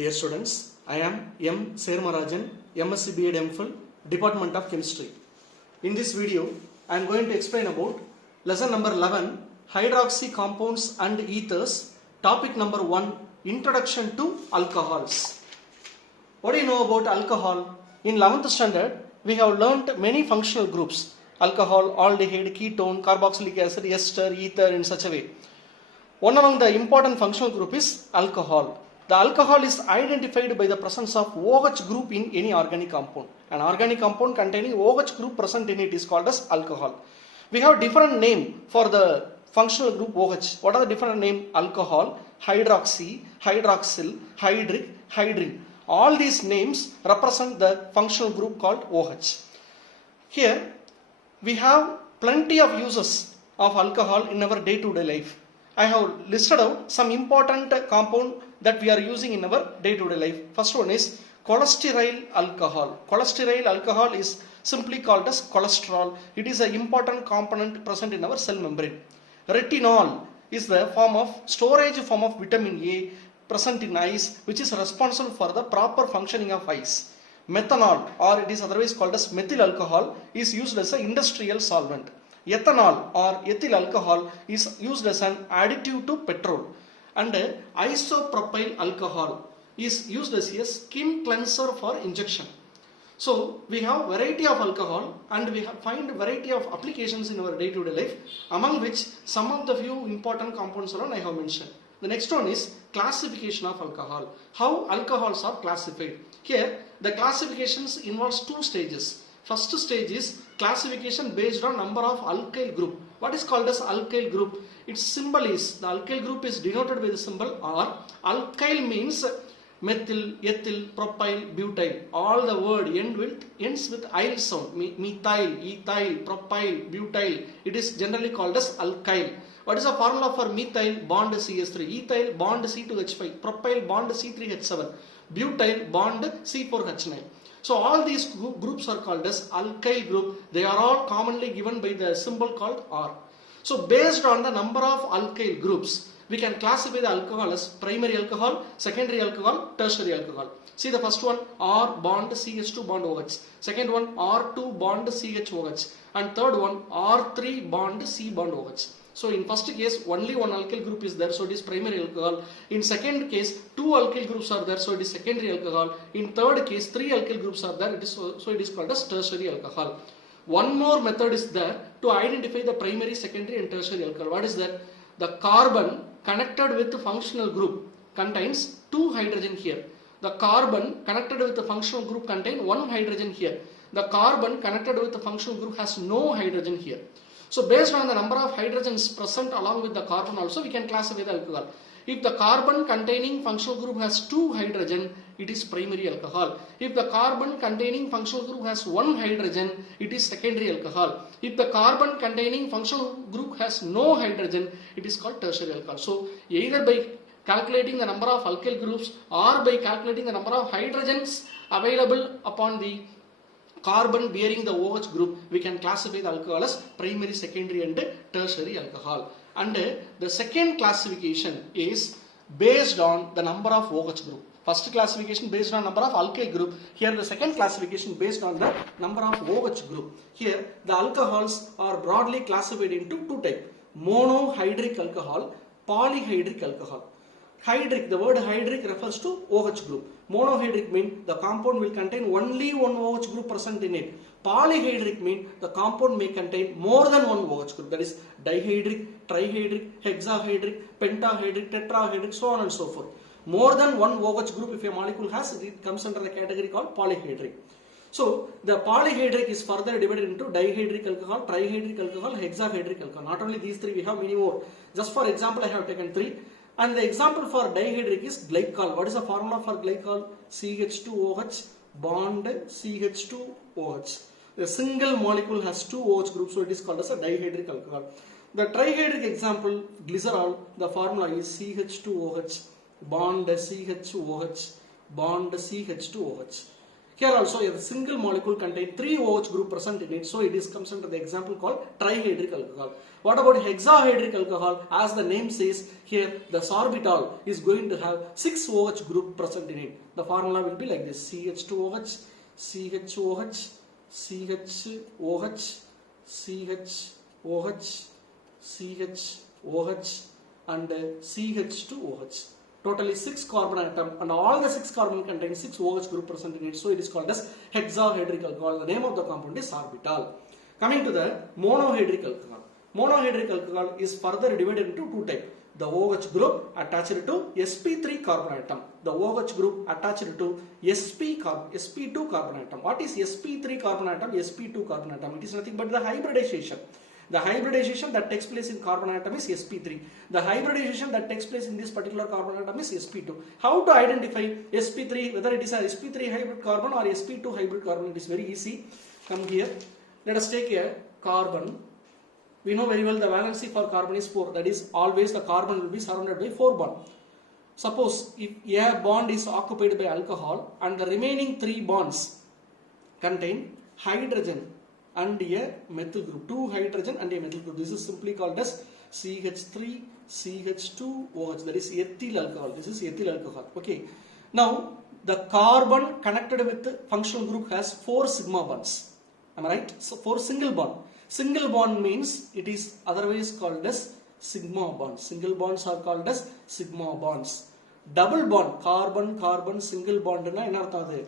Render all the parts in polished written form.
Dear students, I am M. Sermarajan, MSc B.Ed MPhil, Department of Chemistry. In this video, I am going to explain about lesson number 11, Hydroxy Compounds and Ethers, topic number 1, Introduction to Alcohols. What do you know about alcohol? In 11th standard, we have learnt many functional groups: alcohol, aldehyde, ketone, carboxylic acid, ester, ether in such a way. One among the important functional group is alcohol. The alcohol is identified by the presence of OH group in any organic compound. An organic compound containing OH group present in it is called as alcohol. We have different name for the functional group OH. What are the different name? Alcohol, hydroxy, hydroxyl, hydric, hydrine. All these names represent the functional group called OH. Here we have plenty of uses of alcohol in our day-to-day life. I have listed out some important compound that we are using in our day-to-day life. First one is cholesterol alcohol. Cholesterol alcohol is simply called as cholesterol. It is an important component present in our cell membrane. Retinol is the storage form of vitamin A present in eyes, which is responsible for the proper functioning of eyes. Methanol, or it is otherwise called as methyl alcohol, is used as an industrial solvent. Ethanol or ethyl alcohol is used as an additive to petrol. And isopropyl alcohol is used as a skin cleanser for injection. So we have variety of alcohol and we find variety of applications in our day-to-day life, among which some of the few important compounds alone I have mentioned. The next one is classification of alcohol. How alcohols are classified. Here the classifications involves two stages. First stage is classification based on number of alkyl group. What is called as alkyl group? Its symbol is, the alkyl group is denoted by the symbol R. Alkyl means methyl, ethyl, propyl, butyl. All the word ends with il sound. Methyl, ethyl, propyl, butyl. It is generally called as alkyl. What is the formula for methyl? Bond CH3. Ethyl bond C2H5. Propyl bond C3H7. Butyl bond C4H9. So all these groups are called as alkyl group. They are all commonly given by the symbol called R. So based on the number of alkyl groups, we can classify the alcohol as primary alcohol, secondary alcohol, tertiary alcohol. See the first one, R bond CH2 bond OH. Second one, R2 bond CHOH. And third one, R3 bond C bond OH. So in first case, only one alkyl group is there, so it is primary alcohol. In second case, two alkyl groups are there, so it is secondary alcohol. In third case, three alkyl groups are there, so it is called as tertiary alcohol. One more method is there to identify the primary, secondary and tertiary alcohol. What is that? The carbon connected with the functional group contains two hydrogen here. The carbon connected with the functional group contains one hydrogen here. The carbon connected with the functional group has no hydrogen here. So based on the number of hydrogens present along with the carbon also, we can classify the alcohol. If the carbon containing functional group has two hydrogen, it is primary alcohol. If the carbon containing functional group has one hydrogen, it is secondary alcohol. If the carbon containing functional group has no hydrogen, it is called tertiary alcohol. So either by calculating the number of alkyl groups or by calculating the number of hydrogens available upon the carbon bearing the OH group, we can classify the alcohol as primary, secondary and tertiary alcohol. And the second classification is based on the number of OH group. First classification based on number of alkyl group. Here the second classification based on the number of OH group. Here the alcohols are broadly classified into two types: monohydric alcohol, polyhydric alcohol. Hydric, the word hydric refers to OH group. Monohydric means the compound will contain only one OH group present in it. Polyhydric means the compound may contain more than one OH group. That is dihydric, trihydric, hexahydric, pentahydric, tetrahydric, so on and so forth. More than one OH group if a molecule has, it comes under the category called polyhydric. So the polyhydric is further divided into dihydric alcohol, trihydric alcohol, hexahydric alcohol. Not only these three, we have many more. Just for example, I have taken three. And the example for dihydric is glycol. What is the formula for glycol? CH2OH bond CH2OH. The single molecule has two OH groups, so it is called as a dihydric alcohol. The trihydric example, glycerol, the formula is CH2OH bond CH2OH bond CH2OH. Here also a single molecule contains 3 OH group present in it, so it is comes under the example called trihydric alcohol. What about hexahydric alcohol? As the name says, here the sorbitol is going to have 6 OH group present in it. The formula will be like this: CH2OH, CHOH, CHOH, CHOH, CHOH, and CH2OH. Totally 6 carbon atom, and all the 6 carbon contain 6 OH group present in it, so it is called as hexahydric alcohol. The name of the compound is sorbitol. Coming to the monohydric alcohol. Monohydric alcohol is further divided into 2 types. The OH group attached to sp3 carbon atom. The OH group attached to sp2 carbon atom. What is sp3 carbon atom, sp2 carbon atom? It is nothing but the hybridization. The hybridization that takes place in carbon atom is sp3. The hybridization that takes place in this particular carbon atom is sp2. How to identify sp3, whether it is a sp3 hybrid carbon or sp2 hybrid carbon? It is very easy. Come here. Let us take a carbon. We know very well the valency for carbon is 4. That is, always the carbon will be surrounded by 4 bonds. Suppose if a bond is occupied by alcohol and the remaining 3 bonds contain hydrogen and a methyl group, 2 hydrogen and a methyl group. This is simply called as CH3, CH2OH. That is ethyl alcohol. This is ethyl alcohol. Okay. Now the carbon connected with the functional group has 4 sigma bonds. Am I right? So 4 single bond. Single bond means it is otherwise called as sigma bonds. Single bonds are called as sigma bonds. Double bond, carbon carbon single bond na enna artham adu?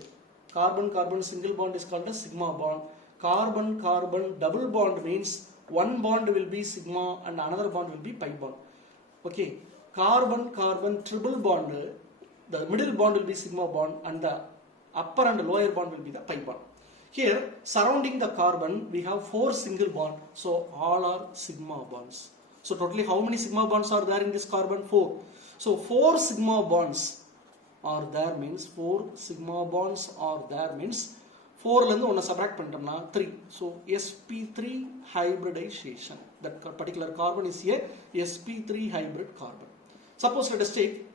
Carbon carbon single bond is called as sigma bond. Carbon carbon double bond means one bond will be sigma and another bond will be pi bond. Okay. Carbon carbon triple bond, the middle bond will be sigma bond and the upper and lower bond will be the pi bond. Here, surrounding the carbon, we have 4 single bonds, so all are sigma bonds. So totally how many sigma bonds are there in this carbon? 4. So 4 sigma bonds are there means 4 sigma bonds are there means 4 lende one subtract pannittomna 3. So sp3 hybridization. That particular carbon is a sp3 hybrid carbon. Suppose let us take,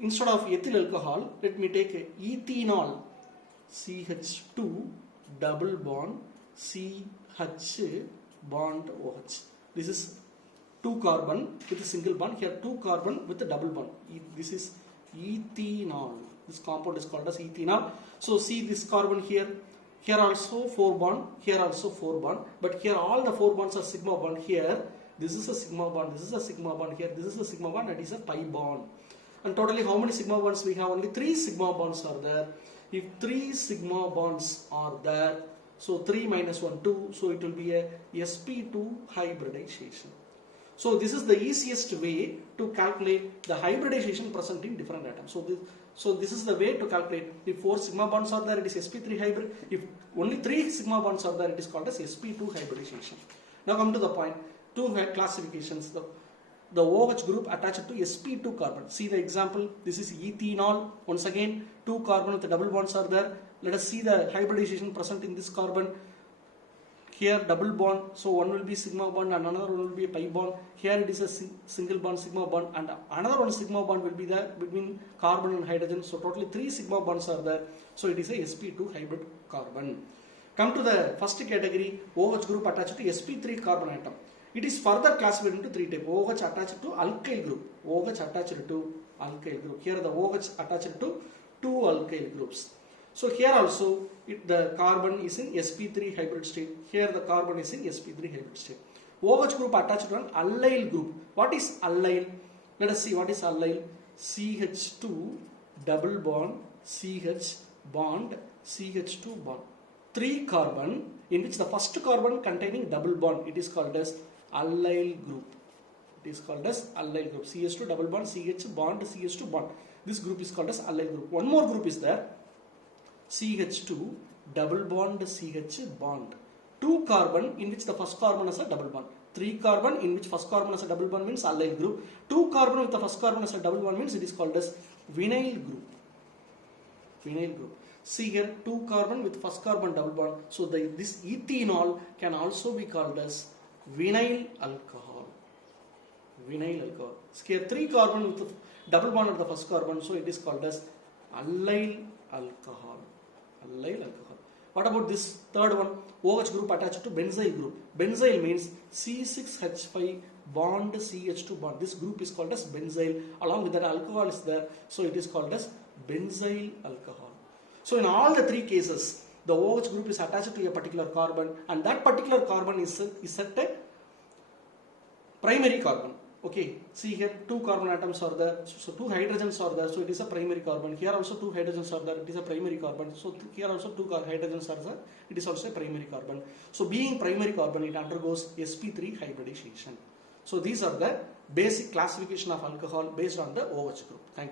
instead of ethyl alcohol, let me take a ethanol, CH2 double bond CH bond OH. This is 2 carbon with a single bond. Here 2 carbon with a double bond. This is ethanol. This compound is called as ethanol. So see this carbon here. Here also 4 bond. Here also 4 bond. But here all the 4 bonds are sigma bond. Here this is a sigma bond. This is a sigma bond. Here this is a sigma bond. That is a pi bond. And totally how many sigma bonds we have? Only 3 sigma bonds are there. If 3 sigma bonds are there, so 3 minus 1, 2, so it will be a sp2 hybridization. So this is the easiest way to calculate the hybridization present in different atoms. So this is the way to calculate. If 4 sigma bonds are there, it is sp3 hybrid. If only 3 sigma bonds are there, it is called as sp2 hybridization. Now come to the point. 2 classifications. The OH group attached to sp2 carbon. See the example. This is ethanol. Once again, 2 carbon with the double bonds are there. Let us see the hybridization present in this carbon. Here double bond, so one will be sigma bond and another one will be a pi bond. Here it is a single bond sigma bond and another one sigma bond will be there between carbon and hydrogen. So totally 3 sigma bonds are there. So it is a sp2 hybrid carbon. Come to the first category, OH group attached to sp3 carbon atom. It is further classified into 3 types. OH attached to alkyl group. OH attached to alkyl group. Here the OH attached to 2 alkyl groups. So here also the carbon is in sp3 hybrid state. Here the carbon is in sp3 hybrid state. OH group attached to an allyl group. What is allyl? Let us see what is allyl. CH2 double bond CH bond CH2 bond. 3 carbon in which the first carbon containing double bond. It is called as allyl group. It is called as allyl group. CH2 double bond CH bond CH2 bond. This group is called as allyl group. One more group is there. CH2 double bond CH bond. 2 carbon in which the first carbon has a double bond. 3 carbon in which first carbon has a double bond means allyl group. 2 carbon with the first carbon has a double bond means it is called as vinyl group. Vinyl group. See here 2 carbon with first carbon double bond. So this ethanol can also be called as vinyl alcohol. Vinyl alcohol. Here 3 carbon with the double bond at the first carbon. So it is called as allyl alcohol. allyl alcohol. What about this third one? OH group attached to benzyl group. Benzyl means C6H5 bond CH2 bond. This group is called as benzyl. Along with that alcohol is there, so it is called as benzyl alcohol. So in all the three cases, the OH group is attached to a particular carbon, and that particular carbon is at a primary carbon. Okay, see here, two carbon atoms are there, so two hydrogens are there, so it is a primary carbon. Here also two hydrogens are there, it is a primary carbon. So here also two hydrogens are there, it is also a primary carbon. So being primary carbon, it undergoes sp3 hybridization. So these are the basic classification of alcohol based on the OH group. Thank you.